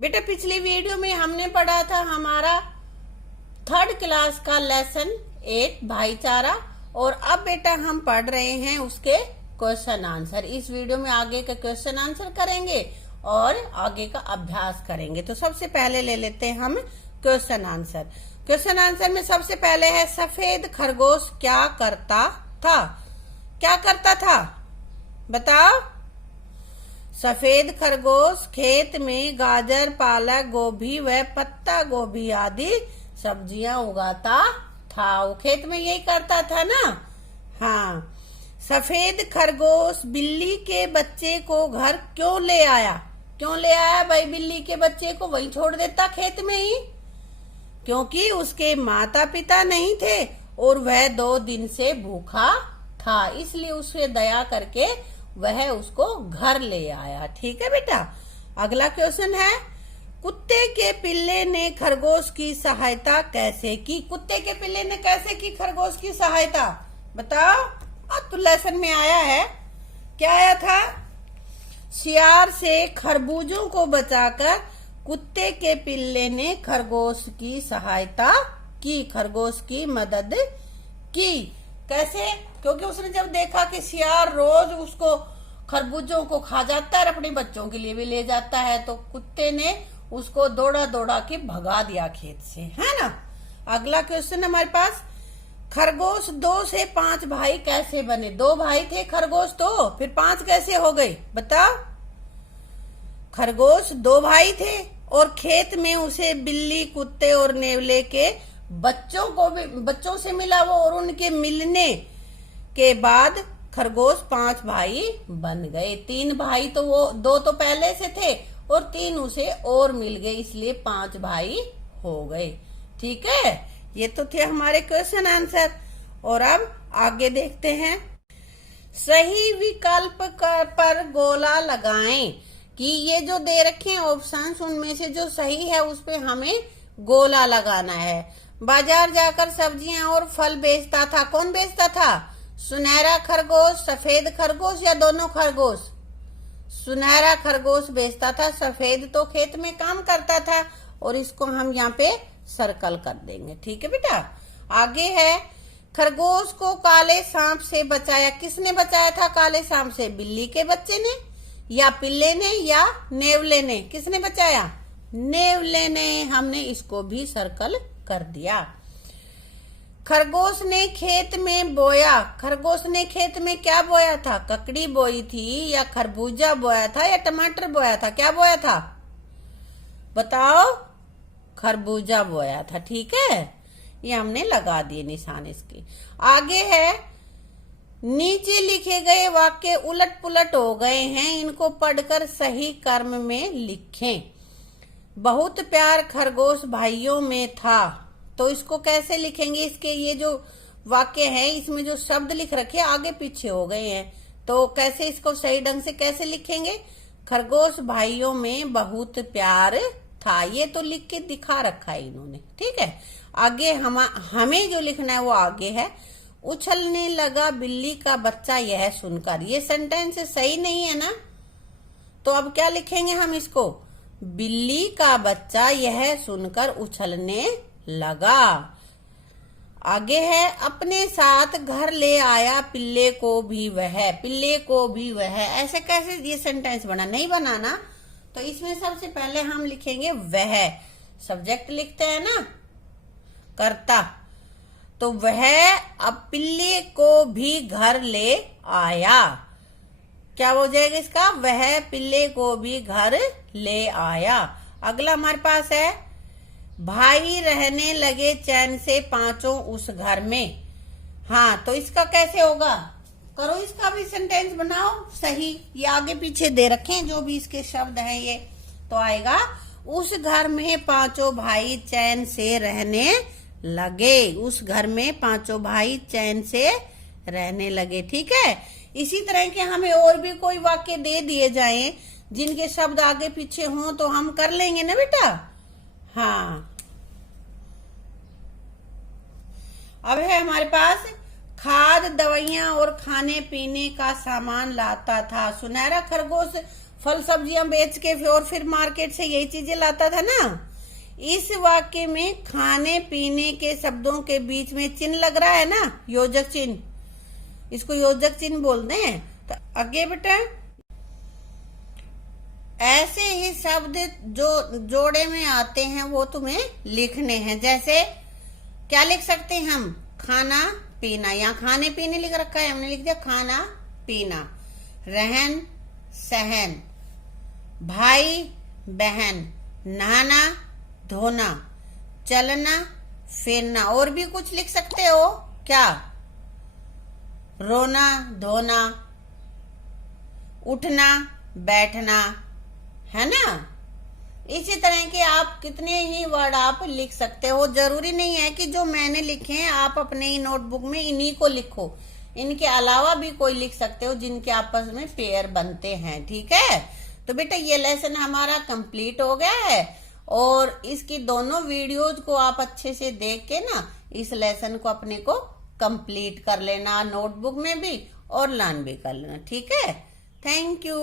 बेटा पिछली वीडियो में हमने पढ़ा था हमारा 3rd क्लास का लेसन 8 भाईचारा। और अब बेटा हम पढ़ रहे हैं उसके क्वेश्चन आंसर। इस वीडियो में आगे का क्वेश्चन आंसर करेंगे और आगे का अभ्यास करेंगे। तो सबसे पहले ले लेते हैं हम क्वेश्चन आंसर। क्वेश्चन आंसर में सबसे पहले है सफेद खरगोश क्या करता था। क्या करता था बताओ। सफेद खरगोश खेत में गाजर, पालक, गोभी व पत्ता गोभी आदि सब्जियां उगाता था। वो खेत में यही करता था ना। हाँ। सफेद खरगोश बिल्ली के बच्चे को घर क्यों ले आया। क्यों ले आया भाई। बिल्ली के बच्चे को वहीं छोड़ देता खेत में ही, क्योंकि उसके माता पिता नहीं थे और वह 2 दिन से भूखा था, इसलिए उसे दया करके वह उसको घर ले आया। ठीक है बेटा। अगला क्वेश्चन है कुत्ते के पिल्ले ने खरगोश की सहायता कैसे की। कुत्ते के पिल्ले ने कैसे की खरगोश की सहायता बताओ। अब तो लेसन में आया है। क्या आया था। शियार से खरबूजों को बचाकर कुत्ते के पिल्ले ने खरगोश की सहायता की, खरगोश की मदद की। कैसे। क्योंकि उसने जब देखा कि शियार रोज उसको खरबूजों को खा जाता है और अपने बच्चों के लिए भी ले जाता है, तो कुत्ते ने उसको दौड़ा दौड़ा के भगा दिया खेत से, है ना। अगला क्वेश्चन हमारे पास खरगोश 2 से 5 भाई कैसे बने। 2 भाई थे खरगोश, तो फिर 5 कैसे हो गए बताओ। खरगोश 2 भाई थे और खेत में उसे बिल्ली, कुत्ते और नेवले के बच्चों से मिला वो, और उनके मिलने के बाद खरगोश 5 भाई बन गए। 3 भाई तो वो 2 तो पहले से थे और 3 उसे और मिल गए, इसलिए 5 भाई हो गए। ठीक है। ये तो थे हमारे क्वेश्चन आंसर। और अब आगे देखते हैं। सही विकल्प पर गोला लगाएं कि ये जो दे रखे हैं ऑप्शंस, उनमें से जो सही है उस पे हमें गोला लगाना है। बाजार जाकर सब्जियां और फल बेचता था। कौन बेचता था। सुनहरा खरगोश, सफेद खरगोश या दोनों खरगोश। सुनहरा खरगोश बेचता था। सफेद तो खेत में काम करता था, और इसको हम यहाँ पे सर्कल कर देंगे। ठीक है बेटा। आगे है खरगोश को काले सांप से बचाया। किसने बचाया था काले सांप से। बिल्ली के बच्चे ने या पिल्ले ने या नेवले ने। किसने बचाया। नेवले ने। हमने इसको भी सर्कल कर दिया। खरगोश ने खेत में बोया। खरगोश ने खेत में क्या बोया था। ककड़ी बोई थी या खरबूजा बोया था या टमाटर बोया था। क्या बोया था बताओ। खरबूजा बोया था। ठीक है। ये हमने लगा दिए निशान इसके। आगे है नीचे लिखे गए वाक्य उलट पुलट हो गए हैं, इनको पढ़कर सही क्रम में लिखें। बहुत प्यार खरगोश भाइयों में था। तो इसको कैसे लिखेंगे। इसके ये जो वाक्य है इसमें जो शब्द लिख रखे आगे पीछे हो गए हैं, तो कैसे इसको सही ढंग से कैसे लिखेंगे। खरगोश भाइयों में बहुत प्यार था। ये तो लिख के दिखा रखा है इन्होंने। ठीक है। आगे हमें जो लिखना है वो आगे है। उछलने लगा बिल्ली का बच्चा यह सुनकर। ये सेंटेंस सही नहीं है ना, तो अब क्या लिखेंगे हम इसको। बिल्ली का बच्चा यह सुनकर उछलने लगा। आगे है अपने साथ घर ले आया पिल्ले को भी वह। पिल्ले को भी वह, ऐसे कैसे ये सेंटेंस बना। नहीं बनाना। तो इसमें सबसे पहले हम लिखेंगे वह। सब्जेक्ट लिखते हैं ना, कर्ता। तो वह अब पिल्ले को भी घर ले आया। क्या हो जाएगा इसका। वह पिल्ले को भी घर ले आया। अगला हमारे पास है भाई रहने लगे चैन से पांचों उस घर में। हाँ, तो इसका कैसे होगा। करो इसका भी सेंटेंस बनाओ सही। ये आगे पीछे दे रखे हैं जो भी इसके शब्द हैं ये, तो आएगा उस घर में 5 भाई चैन से रहने लगे। उस घर में 5 भाई चैन से रहने लगे। ठीक है। इसी तरह के हमें और भी कोई वाक्य दे दिए जाएं जिनके शब्द आगे पीछे हों तो हम कर लेंगे ना बेटा। हाँ। अब है हमारे पास खाद, दवाइयां और खाने पीने का सामान लाता था। सुनहरा खरगोश फल सब्जियां बेच के और फिर मार्केट से यही चीजें लाता था ना। इस वाक्य में खाने पीने के शब्दों के बीच में चिन्ह लग रहा है ना, योजक चिन्ह, इसको योजक चिन्ह बोलते हैं। तो आगे बेटा, ऐसे ही शब्द जो जोड़े में आते हैं वो तुम्हें लिखने हैं। जैसे क्या लिख सकते हैं हम, खाना पीना, यहाँ खाने पीने लिख रखा है, हमने लिख दिया खाना पीना। रहन सहन, भाई बहन, नहाना धोना, चलना फिरना। और भी कुछ लिख सकते हो क्या, रोना धोना, उठना बैठना, है ना। इसी तरह के आप कितने ही वर्ड आप लिख सकते हो। जरूरी नहीं है कि जो मैंने लिखे हैं आप अपने ही नोटबुक में इन्हीं को लिखो, इनके अलावा भी कोई लिख सकते हो जिनके आपस में पेयर बनते हैं। ठीक है, तो बेटा ये लेसन हमारा कंप्लीट हो गया है और इसकी दोनों वीडियोज को आप अच्छे से देख के ना इस लेसन को अपने को कंप्लीट कर लेना, नोटबुक में भी और लर्न भी कर लेना। ठीक है, थैंक यू।